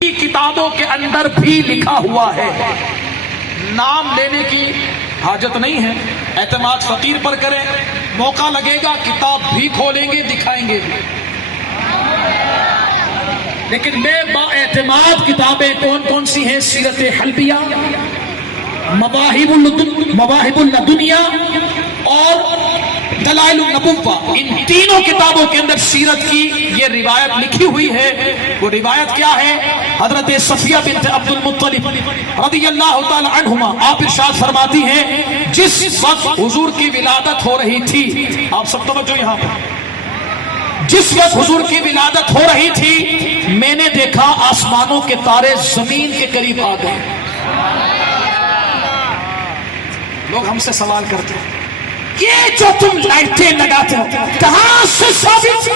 کتابوں کے اندر بھی لکھا ہوا ہے، نام لینے کی حاجت نہیں ہے، اعتماد فقیر پر کریں، موقع لگے گا کتاب بھی کھولیں گے دکھائیں گے بھی، لیکن بے با اعتماد کتابیں کون کون سی ہیں؟ سیرت حلبیہ، مواہب الدنیا اور دلائل النبوہ، ان تینوں کتابوں کے اندر سیرت کی یہ روایت لکھی ہوئی ہے۔ وہ روایت کیا ہے؟ حضرت صفیہ بنت عبد المطلب رضی اللہ تعالی عنہما آپ ارشاد فرماتی ہیں جس وقت حضور کی ولادت ہو رہی تھی، آپ سب توجہ یہاں پر، جس وقت حضور کی ولادت ہو رہی تھی میں نے دیکھا آسمانوں کے تارے زمین کے قریب آ گئے۔ لوگ ہم سے سوال کرتے ہیں یہ جو تم لائٹیں لگاتے ہو کہاں سے ثابت؟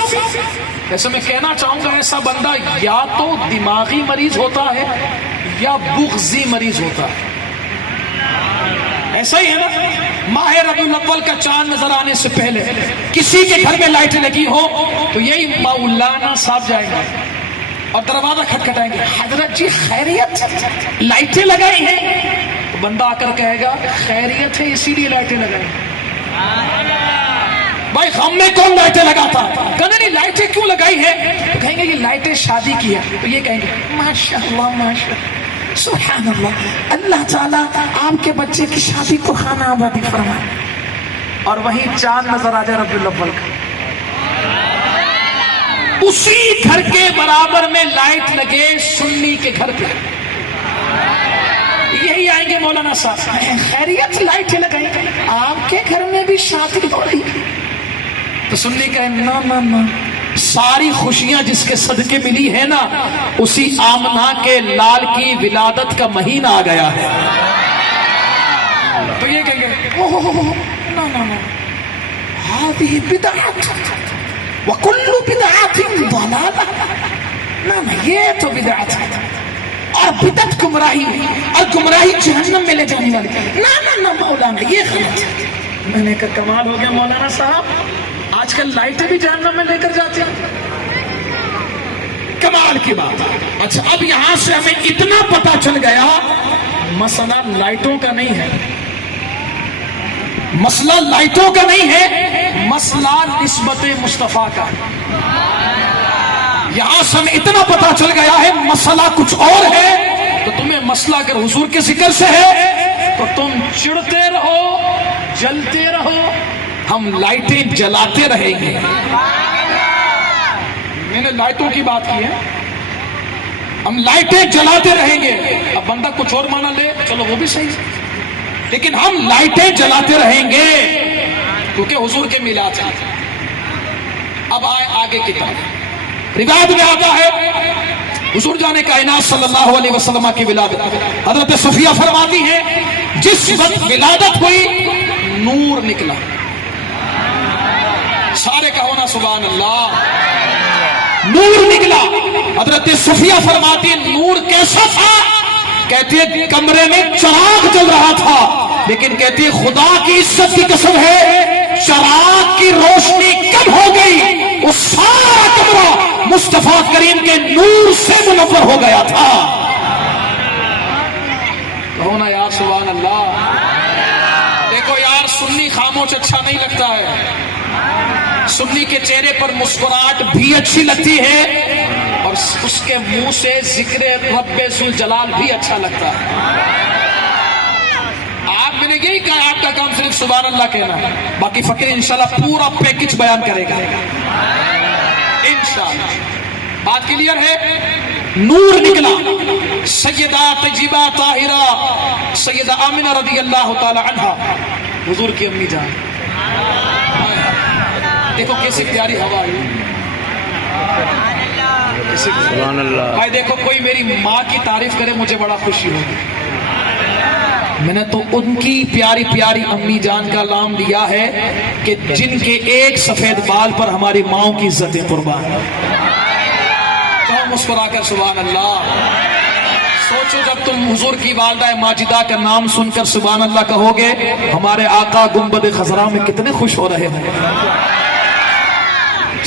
ایسے میں کہنا چاہوں گا ایسا بندہ یا تو دماغی مریض ہوتا ہے یا بغضی مریض ہوتا ہے، ایسا ہی ہے نا۔ ماہ ربیع الاول کا چاند نظر آنے سے پہلے کسی کے گھر میں لائٹیں لگی ہو تو یہی مولانا صاحب جائیں گے اور دروازہ کھٹکھٹائیں گے، حضرت جی خیریت، لائٹیں لگائی ہیں؟ تو بندہ آ کر کہے گا خیریت ہے اسی لیے لائٹیں لگائی۔ بھائی غم میں کون لائٹیں لگاتا؟ کہنا نہیں لائٹیں کیوں لگائی ہے؟ تو کہیں گے یہ لائٹیں شادی کی ہے، تو یہ کہیں گے ماشاءاللہ ماشاءاللہ سبحان اللہ، اللہ تعالیٰ آپ کے بچے کی شادی کو خانہ آبادی فرمائے، اور وہیں چاند نظر آ جائے ربیع الاول کا، اسی گھر کے برابر میں لائٹ لگے سنی کے گھر پہ، یہی آئیں گے مولانا صاحب خیریت لائٹیں لگائیں آپ کے گھر میں بھی شادی ہو رہی، تو سنی کہیں نا نا نا، ساری خوشیاں جس کے صدقے ملی ہے نا اسی آمنہ کے لال کی ولادت کا مہینہ آ گیا ہے، تو یہ کہیں گے اوہ نا نا نا هذه بدعت وكل بدعت ضلالہ، نا نا یہ تو بدعت ہے اور بدعت گمراہی ہے اور گمراہی جہنم میں لے جانے والی، نا نا نا مولانا یہ غلط ہے۔ میں نے کہا کمال ہو گیا مولانا صاحب، آج کل لائٹیں بھی جہنم میں لے کر جاتے ہیں، کمال کی بات۔ اچھا اب یہاں سے ہمیں اتنا پتا چل گیا مسئلہ لائٹوں کا نہیں ہے، مسئلہ لائٹوں کا نہیں ہے، مسئلہ نسبت مصطفیٰ کا۔ یہاں سے ہمیں اتنا پتا چل گیا ہے مسئلہ کچھ اور ہے، تو تمہیں مسئلہ اگر حضور کے ذکر سے ہے تو تم چڑھتے رہو جلتے رہو، ہم لائٹیں جلاتے رہیں گے۔ میں نے لائٹوں کی بات کی ہے، ہم لائٹیں جلاتے رہیں گے، اب بندہ کچھ اور مانا لے چلو وہ بھی صحیح، لیکن ہم لائٹیں جلاتے رہیں گے کیونکہ حضور کے میلاد ہے۔ اب آئے آگے کی طرف، روایت میں آتا ہے حضور جانے کائنات صلی اللہ علیہ وسلم کی ولادت، حضرت صفیہ فرماتی ہیں جس وقت ولادت ہوئی نور نکلا، سارے کہو نا سبحان اللہ، نور نکلا۔ حضرت صفیہ فرماتی ہیں نور کیسا تھا؟ کہتی ہے کمرے میں چراغ جل رہا تھا، لیکن کہتی ہے خدا کی عزت کی قسم ہے چراغ کی روشنی کم ہو گئی، وہ سارا کمرہ مصطفیٰ کریم کے نور سے منور ہو گیا تھا۔ کہو نا یار سبحان اللہ۔ دیکھو یار سنی خاموش اچھا نہیں لگتا ہے، سنی کے چہرے پر مسکراہٹ بھی اچھی لگتی ہے اور اس کے منہ سے ذکر رب ذوالجلال بھی اچھا لگتا ہے۔ آپ میں نے یہی کہا آپ کا کام صرف سبحان اللہ کہنا، باقی فقیر انشاءاللہ پورا پیکج بیان کرے گا انشاءاللہ۔ بات کلیئر ہے؟ نور نکلا، سیدہ طیبہ طاہرہ سیدہ آمنہ رضی اللہ تعالی عنہا حضور کی امی جان، دیکھو کیسی پیاری ہوا ہے، سبحان اللہ۔ بھائی دیکھو کوئی میری ماں کی تعریف کرے مجھے بڑا خوشی ہوگی، میں نے تو ان کی پیاری پیاری امی جان کا نام دیا ہے کہ جن کے ایک سفید بال پر ہماری ماؤں کی عزتیں قربان ہیں۔ کہو مسکرا کر سبحان اللہ۔ سوچو جب تم حضور کی والدہ ماجدہ کا نام سن کر سبحان اللہ کہو گے ہمارے آقا گنبد خضرا میں کتنے خوش ہو رہے ہیں۔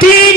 3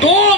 2